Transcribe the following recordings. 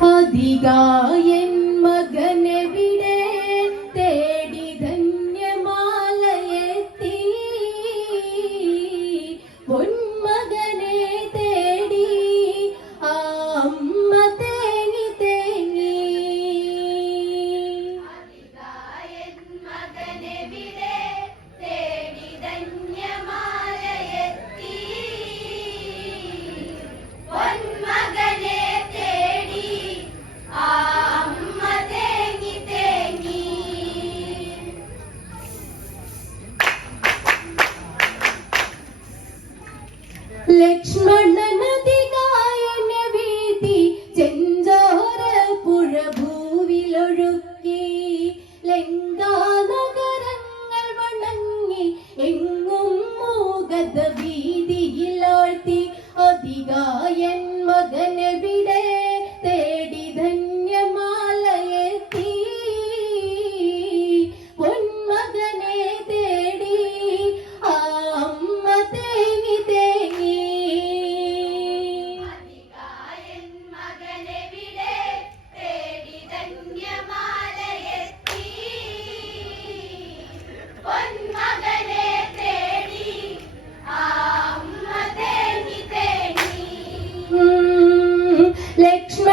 பதிகாயன் மகன் 一个 ở.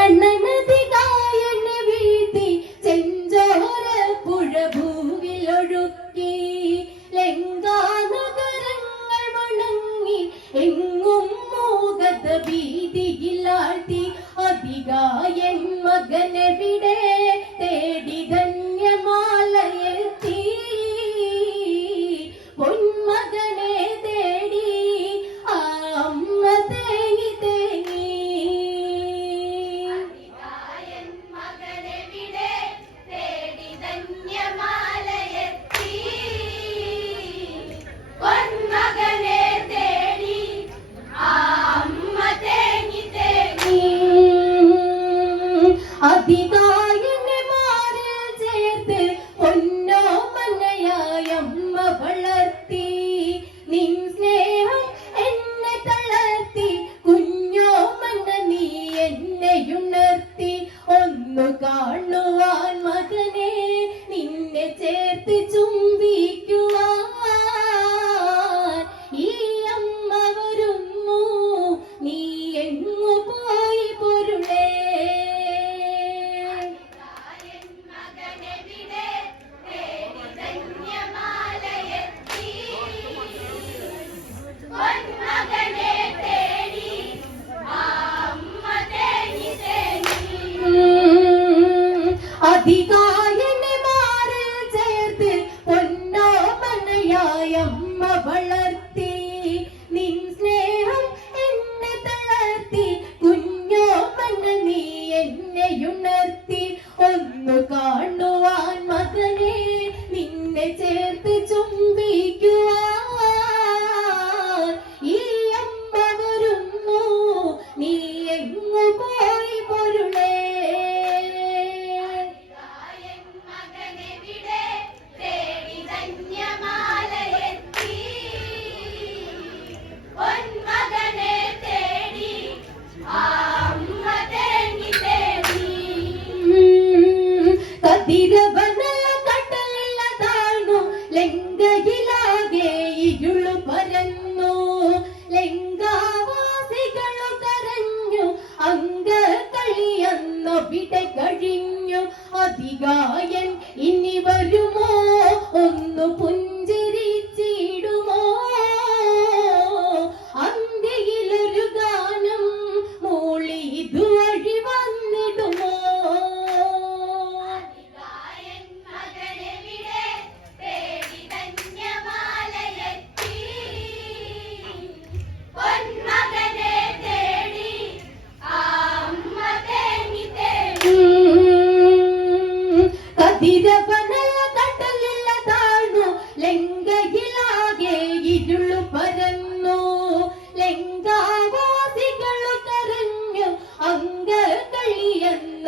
nay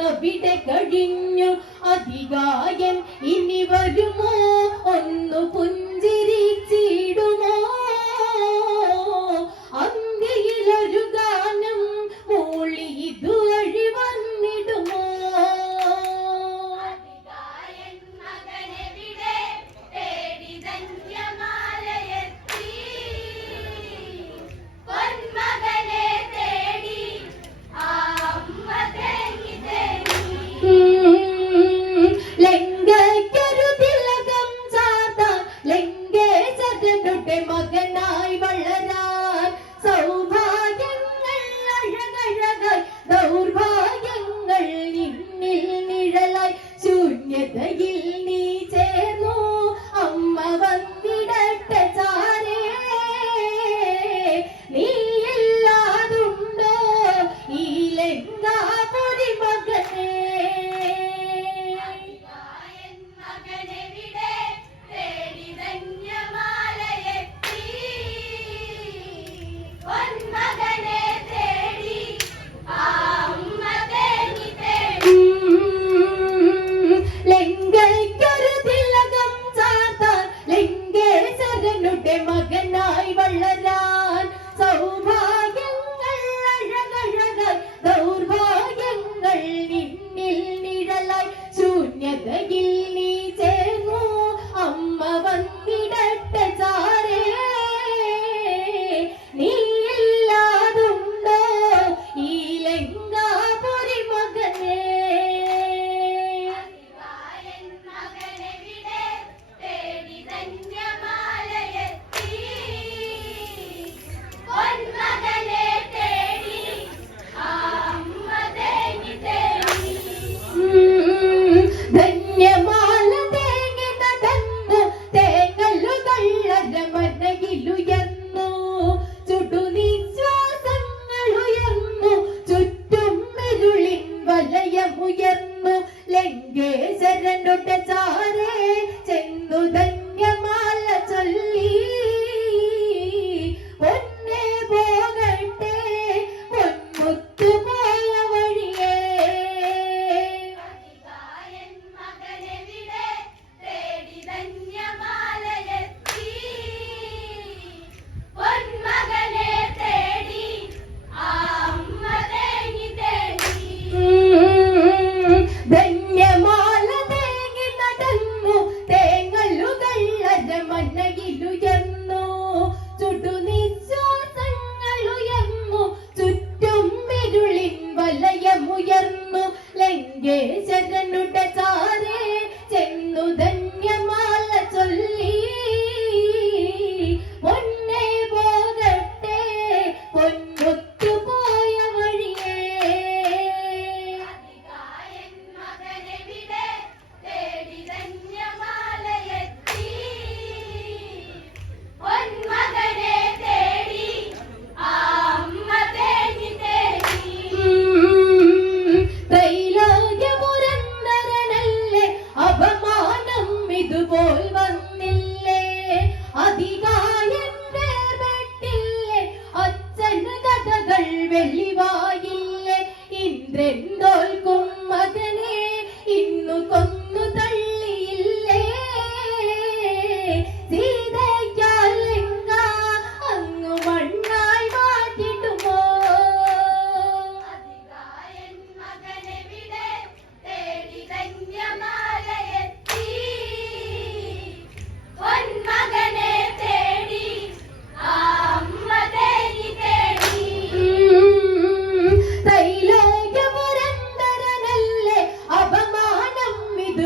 അവിടെ കഴിഞ്ഞു. അധികായൻ ഇനി വരുമോ? ഒന്ന് പുഞ്ചിരി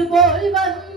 bold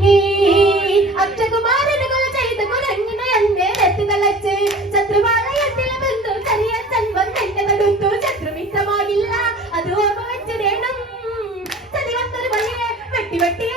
നീ അക്ഷകുമാരന് കൊല ചെയ്ത കുരങ്ങിനെ എന്നെ നെത്തിതളച്ച് ശത്രുപാളയത്തിലെ ബന്ധു ചെറിയച്ഛൻ വന്നെന്നെ തടുത്തു ശത്രുമിത്രമാകില്ല അത് ഓർമ്മ വെച്ചിടണം വെട്ടി വെട്ടി